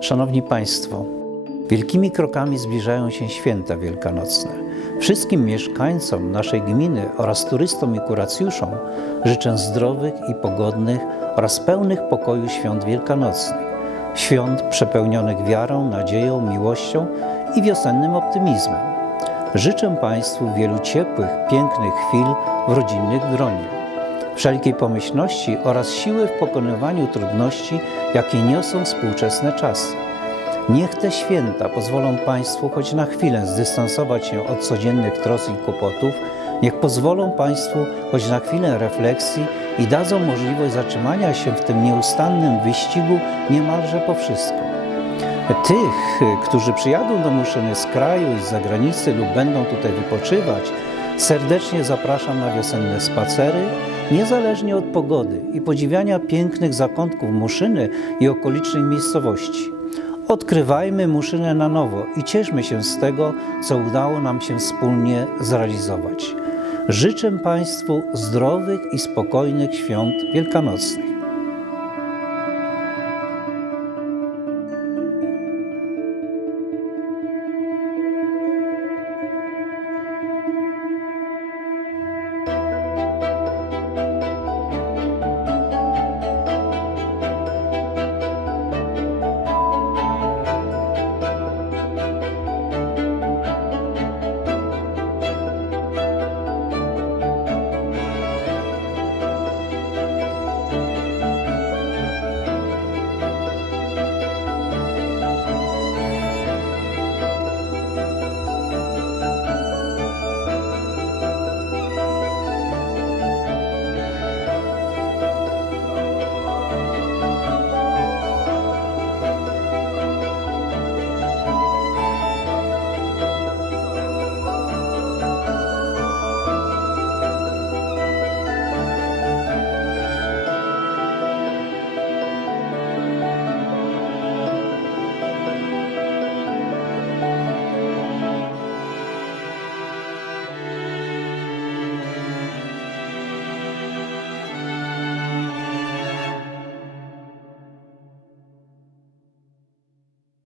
Szanowni Państwo, wielkimi krokami zbliżają się święta wielkanocne. Wszystkim mieszkańcom naszej gminy oraz turystom i kuracjuszom życzę zdrowych i pogodnych oraz pełnych pokoju świąt wielkanocnych. Świąt przepełnionych wiarą, nadzieją, miłością i wiosennym optymizmem. Życzę Państwu wielu ciepłych, pięknych chwil w rodzinnych gronie wszelkiej pomyślności oraz siły w pokonywaniu trudności, jakie niosą współczesne czasy. Niech te święta pozwolą Państwu choć na chwilę zdystansować się od codziennych tros i kłopotów, niech pozwolą Państwu choć na chwilę refleksji i dadzą możliwość zatrzymania się w tym nieustannym wyścigu niemalże po wszystko. Tych, którzy przyjadą do Muszyny z kraju i z zagranicy lub będą tutaj wypoczywać, serdecznie zapraszam na wiosenne spacery, niezależnie od pogody i podziwiania pięknych zakątków Muszyny i okolicznych miejscowości. Odkrywajmy Muszynę na nowo i cieszmy się z tego, co udało nam się wspólnie zrealizować. Życzę Państwu zdrowych i spokojnych świąt wielkanocnych.